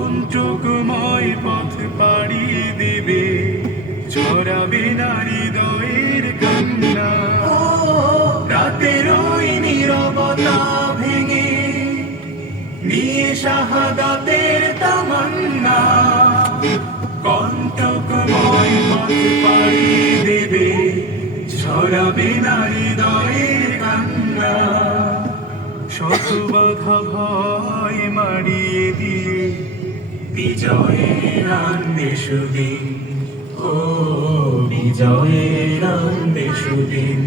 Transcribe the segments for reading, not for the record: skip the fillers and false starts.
কণ্টকময় পথ পাড়ি দেবে, ছড়াবে নারী হৃদয়ের কান্না। রাতের ওই নীরবতা ভেঙে নিয়ে শাহাদাতের তামান্না, কণ্টকময় পথ পাড়ি দেবে, ছড়াবে নারী হৃদয়ের কান্না। শত বাধা ভয় মারিয়ে দিয়ে বিজয়ের আনবে সুদিন, ও বিজয়ের আনবে সুদিন।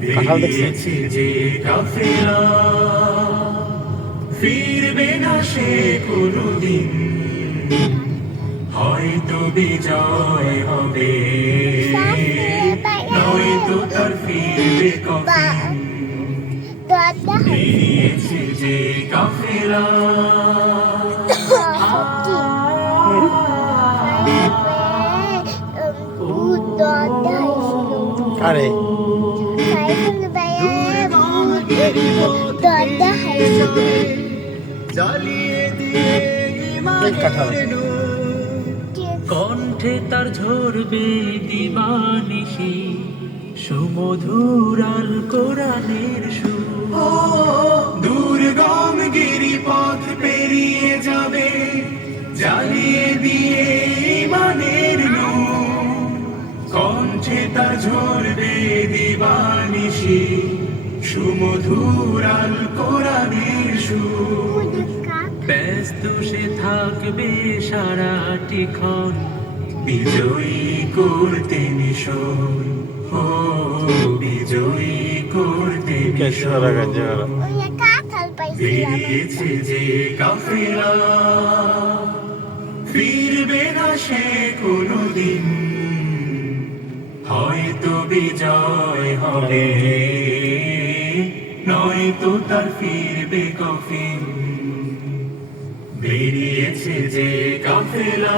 বেরিয়েছে যে কাফেলা, ফিরবে না সে কোনদিন, হয়তো বিজয় হবে, নয়তো তার ফিরবে কফিন। বেরিয়েছে যে কাফেলা, আরে জ্বালিয়ে দিয়ে ইমানের নূর, কণ্ঠে তার ঝরবে দিবানিশি, সুমধুর আল কোরআনের সুর। দুর্গম গিরিপথ পেরিয়ে যাবে, জ্বালিয়ে দিয়ে ইমানের নূর, কণ্ঠে তার ঝরবে দিবানিশি, সুমধুর আল কোরআনের সুর। ব্যস্ত সে থাকবে সারাটি ক্ষণ, বিজয়ী করতে মিশন, ও বিজয়ী করতে মিশন। বেরিয়েছে যে কাফেলা, ফিরবে না সে কোনদিন, হয়তো বিজয় হবে, নয়তো তার ফিরবে কফিন। বেরিয়েছে যে কাফেলা।